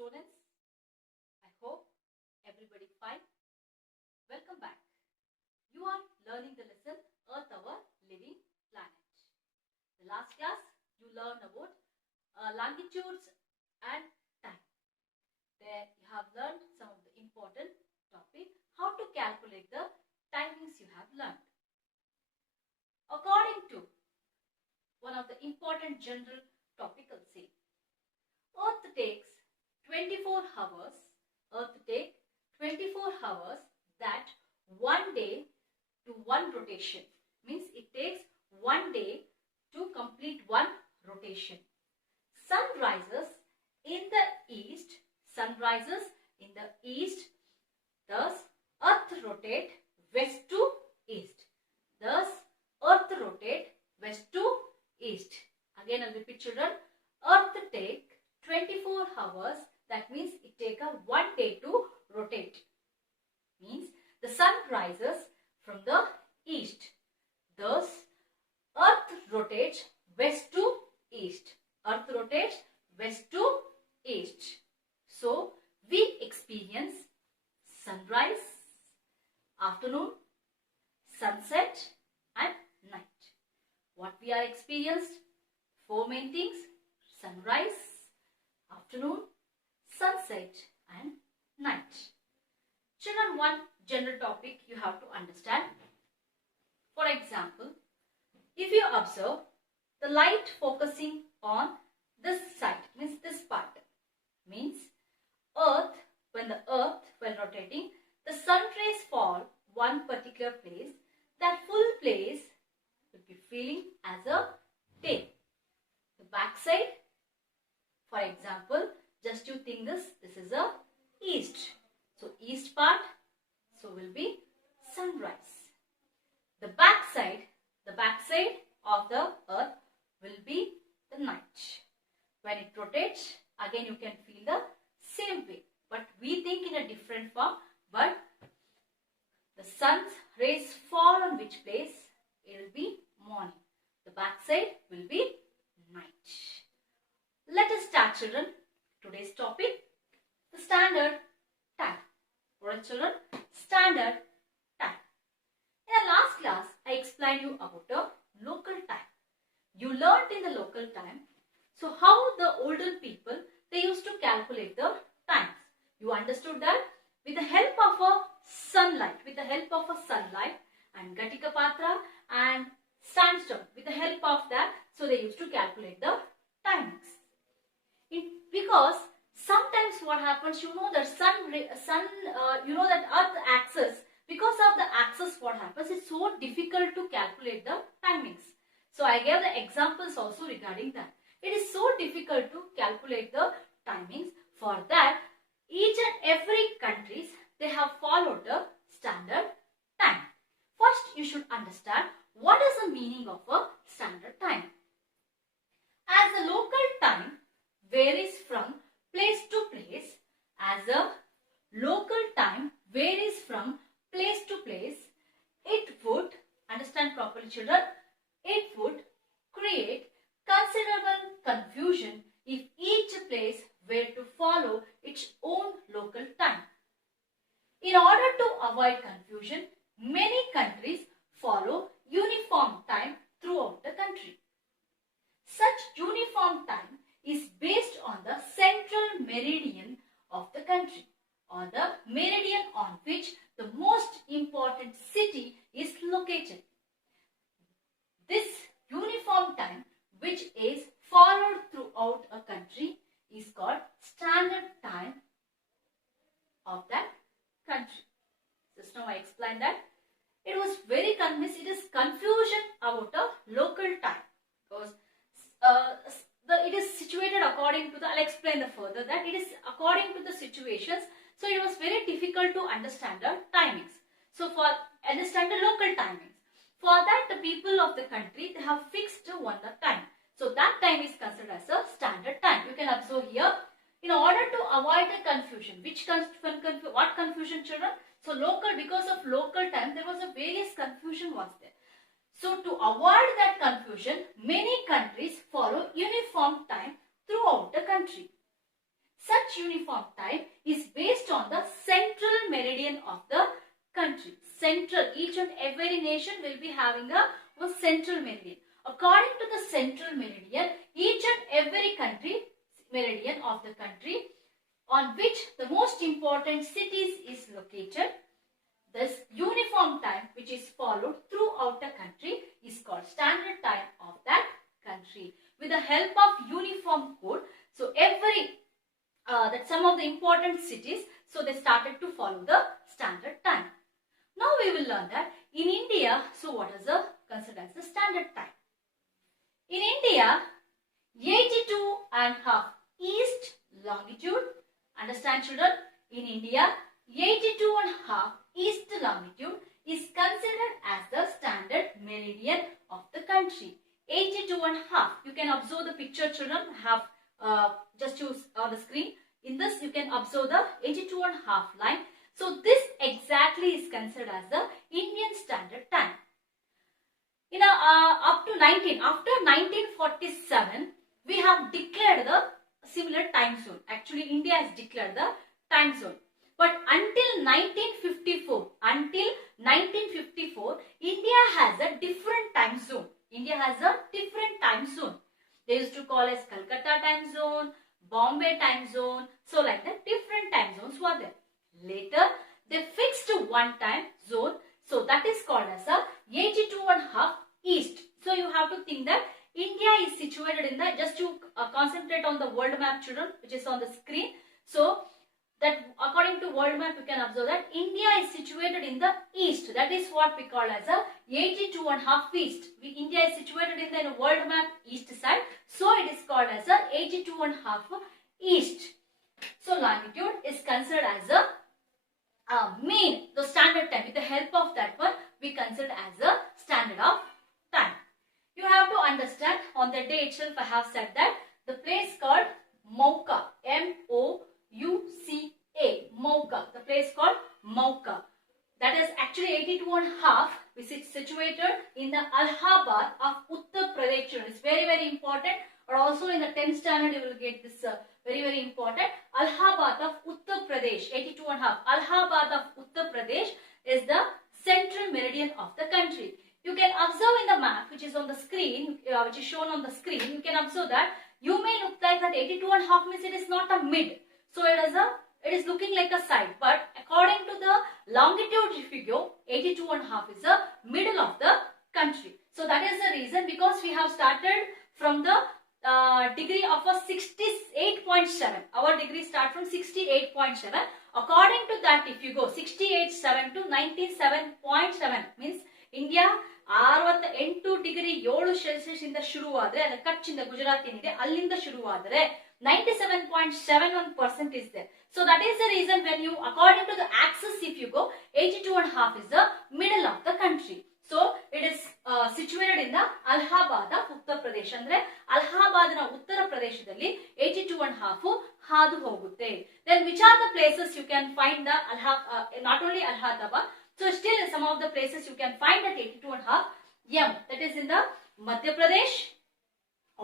students. I hope everybody fine. Welcome back. You are learning the lesson Earth, our living planet. The last class you learned about longitudes and time. There you have learned some of the important topic, how to calculate the timings you have learned. According to one of the important general topical say, Earth takes 24 hours. Earth takes 24 hours that one day to one rotation. Means it takes one day to complete one rotation. Sun rises in the east. Sun rises in the east. Thus, Earth rotates west to east. Thus, Earth rotates west to east. Again, I'll repeat, children. Earth take 24 hours. That means it takes a one day to rotate. Means the sun rises from the east. Thus, Earth rotates west to east. Earth rotates west to east. So, we experience sunrise, afternoon, sunset and night. What we are experienced? Four main things: sunrise, afternoon, sunset and night. Children, one general topic you have to understand. For example, if you observe the light focusing on this side, means this part, means Earth, when the Earth while rotating, the sun rays fall one particular place, that full place will be feeling as a day. The back side, for example, just you think this is a east. So east part, so will be sunrise. The back side of the Earth will be the night. When it rotates, again you can feel the same way. But we think in a different form. But the sun's rays fall on which place? It will be morning. The back side will be night. Let us start, children. Today's topic, the standard time. Alright, children, standard time. In the last class, I explained you about the local time. You learnt in the local time. So, how the older people, they used to calculate the times. You understood that with the help of a sunlight, and Gatika Patra and sandstone, with the help of that, so they used to calculate the timings. Because sometimes what happens, you know that Earth axis, because of the axis what happens, it's so difficult to calculate the timings. So I gave the examples also regarding that. It is so difficult to calculate the timings. For that, each and every countries, they have followed the standard time. First, you should understand what is the meaning of a standard time. As the local time varies from place to place, it would, understand properly, children, it would create considerable confusion if each place were to follow its own local time. In order to avoid confusion, many countries follow uniform time throughout the country. Such uniform time is based on the central meridian of the country, or the meridian on which the most important city is located. This uniform time, which is followed throughout a country, is called standard time of that country. Just now I explained that. It was very it is confusion about a local time, because it is situated according to the, I'll explain the further that it is according to the situations. So it was very difficult to understand the timings. So for understand the local timings, for that the people of the country, they have fixed one the time. So that time is considered as a standard time. You can observe here, in order to avoid the confusion, what confusion, children? So local, because of local time, there was a various confusion was there. So to avoid that confusion, many countries follow uniform time throughout the country. Such uniform time is based on the central meridian of the country. Central, each and every nation will be having a central meridian. According to the central meridian, each and every country meridian of the country on which the most important cities is located, this uniform time which is followed throughout the country is called standard time of that country. With the help of uniform code, so every that some of the important cities, so they started to follow the standard time. Now we will learn that in India, so what is the considered as the standard time? In India, 82.5 east longitude, understand children, in India 82.5 east longitude is considered as the standard meridian of the country. 82.5, you can observe the picture children, have just choose on the screen. In this you can observe the 82.5 line. So this exactly is considered as the Indian standard time. Up to after 1947, we have declared the similar time zone. Actually, India has declared the time zone. But until 1954, India has a different time zone. India has a different time zone. They used to call as Calcutta time zone, Bombay time zone. So like that, different time zones were there. Later, they fixed one time zone. So that is called as a 82.5 east. So you have to think that India is situated in the, just to concentrate on the world map children, which is on the screen. So that according to world map, you can observe that India is situated in the east. That is what we call as a 82.5 east. India is situated in the world map east side. So it is called as a 82.5 east. So longitude is considered as a mean, the standard time. With the help of that one, we consider as a standard of time. You have to understand, on the day itself I have said that the place called Mauka, M-O-U-C-A, Mauka, the place called Mauka. That is actually 82.5, which is situated in the Allahabad of Uttar Pradesh. It's very, very important. Or also in the 10th standard you will get this very, very important. Allahabad of Uttar Pradesh, 82.5. Allahabad of Uttar Pradesh is the central meridian of the country. You can observe in the map which is on the screen, which is shown on the screen, you can observe that you may look like that 82.5 means it is not a mid. So it is looking like a side. But according to the longitude if you go, 82.5 is the middle of the country. So that is the reason, because we have started from the degree of a 68.7. Our degree start from 68.7. According to that, if you go 68.7 to 97.7 means India 68 degree 7 Celsius ಇಂದ ಶುರುವಾದರೆ, ಅದು ಕಚ್ ಇಂದ ಗುಜರಾತ್ ಏನಿದೆ ಅಲ್ಲಿಂದ ಶುರುವಾದರೆ 97.71% is there. So that is the reason when you, according to the axis, if you go 82.5 is the middle of the country. So it is situated in the Allahabad of Uttar Pradesh. ಅಂದ್ರೆ ಅಲಹಾಬಾದ್ ನ ಉತ್ತರ ಪ್ರದೇಶದಲ್ಲಿ 82.5 ಹಾದು ಹೋಗುತ್ತೆ. Then which are the places you can find the not only Allahabad, so still in some of the places you can find that 82.5 m, that is in the Madhya Pradesh,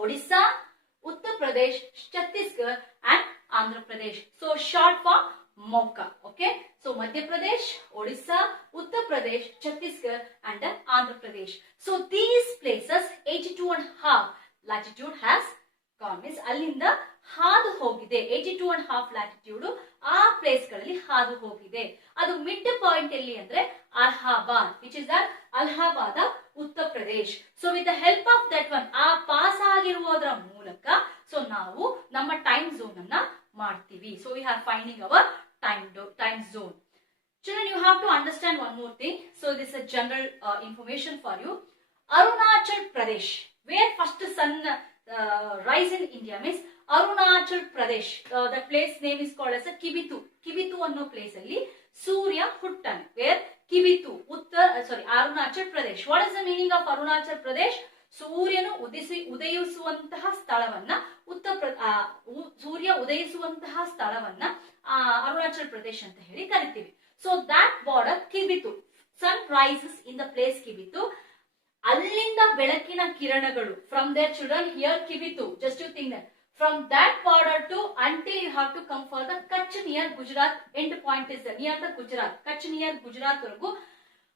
Odisha, Uttar Pradesh, Chhattisgarh and Andhra Pradesh. So short for Mauka. Okay. So Madhya Pradesh, Odisha, Uttar Pradesh, Chhattisgarh and Andhra Pradesh. So these places 82.5 latitude has gone, means ಅಲ್ಲಿಂದ ಹಾದು ಹೋಗಿದೆ. 82.5 latitude ಆ place ಗಳಲ್ಲಿ ಹಾದು ಹೋಗಿದೆ. ಅದು mid point ಎಲ್ಲಿ ಅಂದ್ರೆ Allahabad, which is the Allahabad Uttar Pradesh. So with the help of that one, ಆ ಪಾಸ್ ಆಗಿರುವುದರ ಮೂಲಕ ಸೊ ನಾವು ನಮ್ಮ ಟೈಮ್ ಝೋನ್ ಅನ್ನ ಮಾಡ್ತೀವಿ. So we are finding our time zone. Children, you have to understand one more thing. So this is a general information for you. Arunachal Pradesh, where first sun rise in India means Arunachal Pradesh. The place name is called as a Kibitu. Kibitu ಅನ್ನೋ place ಅಲ್ಲಿ ಸೂರ್ಯ ಹುಟ್ಟನೆ. Where Kibitu, Arunachal Pradesh. What is the meaning of Arunachal Pradesh? ಸೂರ್ಯನು ಉದಯಿಸುವಂತಹ ಸ್ಥಳವನ್ನ ಸೂರ್ಯ ಉದಯಿಸುವಂತಹ ಸ್ಥಳವನ್ನ ಅರುಣಾಚಲ್ ಪ್ರದೇಶ್ ಅಂತ ಹೇಳಿ ಕರಿತೀವಿ. So that border Kibithu, sun rises in the place Kibithu. ಅಲ್ಲಿಂದ ಬೆಳಕಿನ ಕಿರಣಗಳು from there children here Kibithu, just you think that From that border to until you have to come for the Kutch near Gujarat. End point is there, near the Gujarat. Kutch near Gujarat.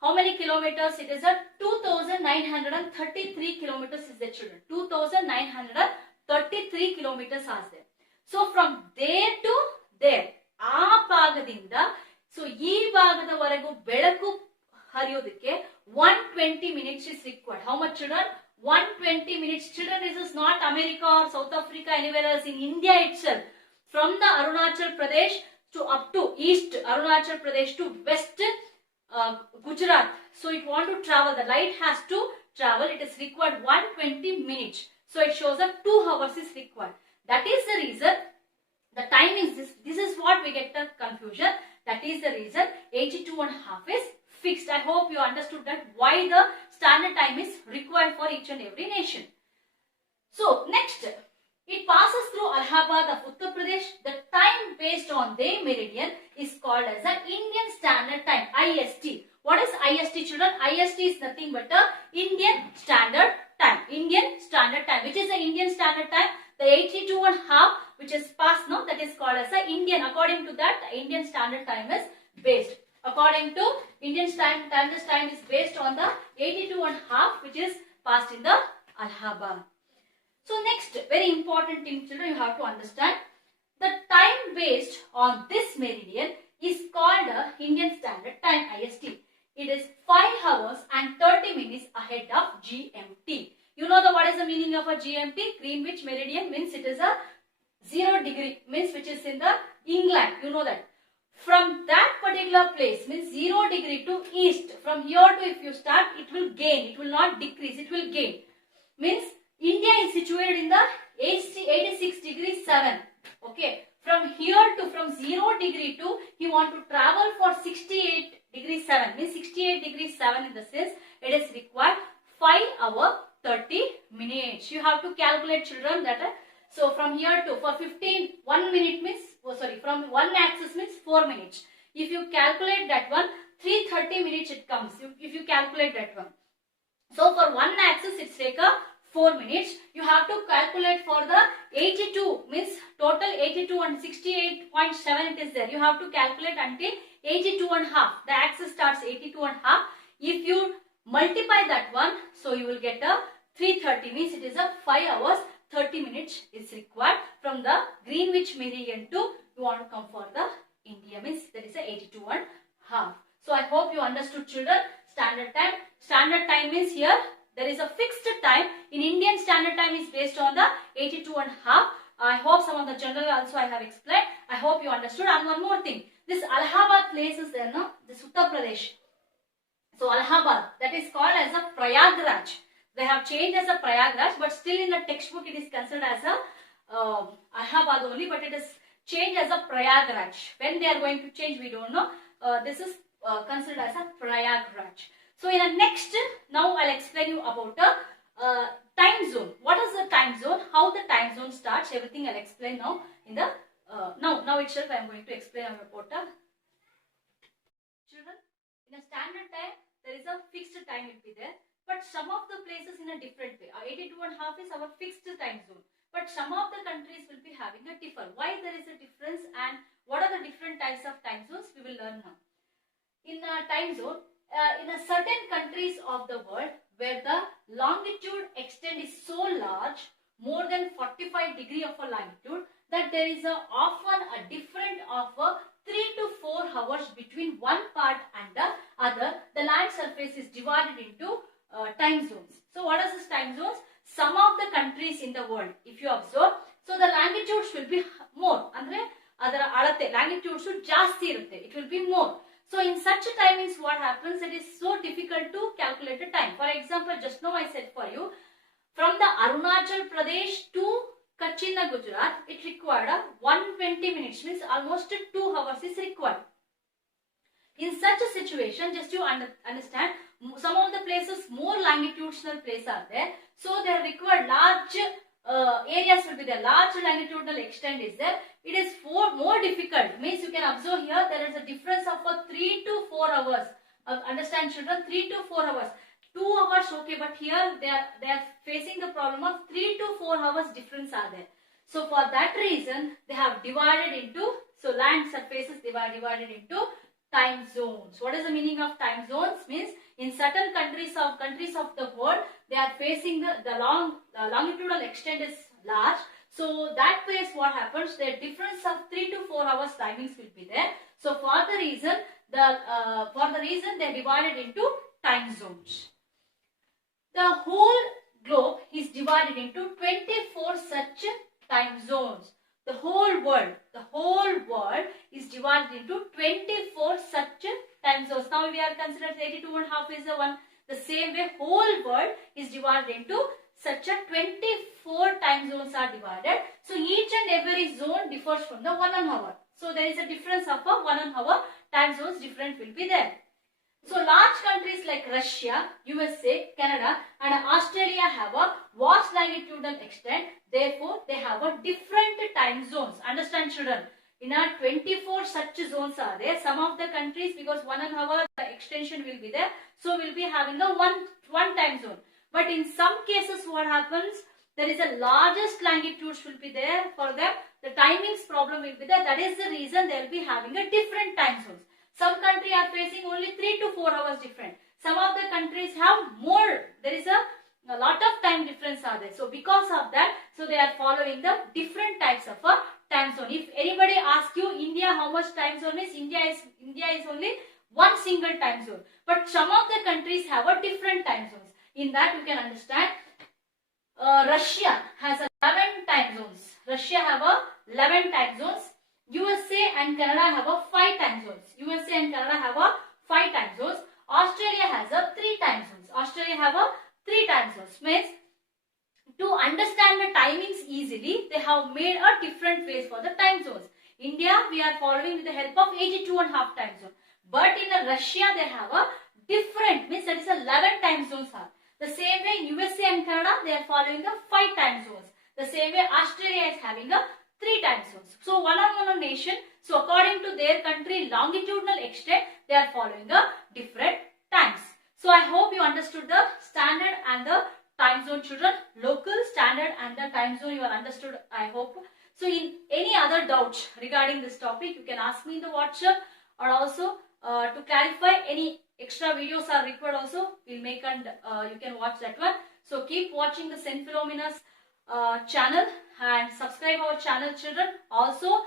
How many kilometers? It is a 2,933 kilometers is the children. 2,933 kilometers are there. So from there to there, ಆ ಭಾಗದಿಂದ so ಈ ಭಾಗದವರೆಗೂ ಬೆಳಕು ಹರಿಯೋದಕ್ಕೆ 120 minutes is required. How much, children? 120 minutes. Children, this is not America or South Africa, anywhere else. In India itself, from the Arunachal Pradesh to up to east Arunachal Pradesh to west Gujarat. So it want to travel. The light has to travel. It is required 120 minutes. So it shows that 2 hours is required. That is the reason. The time is this. This is what we get the confusion. That is the reason 82.5 is fixed. I hope you understood that why the standard time is required for each and every nation. So next, it passes through Allahabad of Uttar Pradesh. The time based on their meridian is called as an Indian Standard Time, IST. What is IST, children? IST is nothing but a Indian Standard Time. Indian Standard Time. Which is the Indian Standard Time? The 82.5 which is passed now, that is called as a Indian. According to that, the Indian Standard Time is based. According to Indian Standard Time, this time is based on the 82.5 which is passed in the Allahabad. So next, very important thing, children, you have to understand. The time based on this meridian is called a Indian Standard Time, IST. It is 5 hours and 30 minutes ahead of GMT. You know what is the meaning of a GMT? Greenwich Meridian means it is a 0 degree, means which is in the England. You know that. From that particular place, means 0 degree to east. From here to if you start, it will gain. It will not decrease. It will gain. Means India is situated in the 86 degree 7. Okay. From here to, from 0 degree to, you want to travel for 68 degree 7. Means 68 degree 7 in the sense, it is required 5 hours 30 minutes. You have to calculate, children, that. So from here to, for 1 minute means, from one axis means 4 minutes. If you calculate that one, 330 minutes it comes. If you calculate that one. So for one axis it's take a 4 minutes. You have to calculate for the 82, means total 82 and 68.7 it is there. You have to calculate until 82.5. The axis starts 82.5. If you multiply that one, so you will get a 330, means it is a 5 hours 30 minutes is required from the Greenwich Meridian to, you want to come for the India, means that is a 82.5. So I hope you understood, children. Standard time. Standard time means here there is a fixed time. In Indian Standard Time is based on the 82.5. I hope some of the general also I have explained. I hope you understood. And one more thing. This Allahabad place is there, no? This Uttar Pradesh. So Allahabad, that is called as a Prayagraj. They have changed as a Prayagraj, but still in the textbook it is considered as a Allahabad only, but it is changed as a Prayagraj. When they are going to change, we don't know. This is considered as a Prayagraj. So in the next, now I'll explain you about the time zone. What is the time zone? How the time zone starts? Everything I'll explain now. In the now itself I am going to explain about the children. In a standard time, there is a fixed time will be there. But some of the places in a different way. 82.5 is our fixed time zone. But some of the countries will be having a differ. Why there is a difference and what are the different types of time zones? We will learn now. In a time zone, in a certain countries of the world where the longitude extent is so large, more than 45 degree of a longitude, that there is often a difference of 3 to 4 hours between one part and the other. The land surface is divided into time zones. So what are these time zones? Some of the countries in the world, if you observe, so the longitudes will be more. Andre adara alate longitudes jaasti irutte. It will be more. So in such timings, what happens? It is so difficult to calculate the time. For example, just now I said for you, from the Arunachal Pradesh to Kutch in the Gujarat, it required 120 minutes, means almost 2 hours is required. In such a situation, just to understand, some of the places more longitudinal places are there, so they require large areas will be there, large longitudinal extent is there. It is more difficult, means you can observe here there is a difference of 3 to 4 hours. Understand, children? 3 to 4 hours. 2 hours okay, but here they are facing the problem of 3 to 4 hours difference are there. So for that reason, they have divided into, so land surfaces they were divided into time zones. What is the meaning of time zones? Means in certain countries of the world, they are facing the longitudinal extent is large. So that way, what happens? The difference of 3 to 4 hours timings will be there. So for the reason, they are divided into time zones. The whole globe is divided into 24 such time zones. The whole world is divided into 24 such time zones. Now we are considered 82.5 is the one. The same way, whole world is divided into such a 24 time zones are divided. So each and every zone differs from the 1 hour. So there is a difference of a 1 hour time zones different will be there. So large countries like Russia, USA, Canada and Australia have a vast longitudinal extent. Therefore, they have a different time zones. Understand children? In our 24 such zones are there. Some of the countries, because 1 hour the extension will be there, so we'll be having a one time zone. But in some cases what happens, there is a largest longitudes will be there for them. The timings problem will be there. That is the reason they will be having a different time zones. Some countries are facing only 3 to 4 hours different. Some of the countries have more. There is a lot of time difference are there. So because of that, so they are following the different types of a time zone. If anybody asks you India how much time zone is, India is only one single time zone. But some of the countries have a different time zones. In that you can understand. Russia has 11 time zones. Russia have 11 time zones. USA and Canada have 5 time zones. USA and Canada have 5 time zones. Australia has 3 time zones. Australia have 3 time zones. Means to understand the timings easily, they have made a different ways for the time zones. India, we are following with the help of 82.5 time zone. But in Russia, they have a different, means that is 11 time zones are. The same way USA and Canada, they are following the 5 time zones. The same way Australia is having a 3 time zones. So one nation, so according to their country longitudinal extent, they are following a different times. So I hope you understood the standard and the time zone children. Local, standard and the time zone you are understood, I hope. So in any other doubts regarding this topic, you can ask me in the WhatsApp, or also to clarify any extra videos are required also, we'll make and you can watch that one. So keep watching the St. Philomena's channel and subscribe our channel children. Also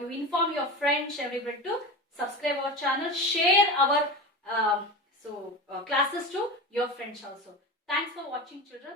you inform your friends, everybody to subscribe our channel, share our classes to your friends also. Thanks for watching children.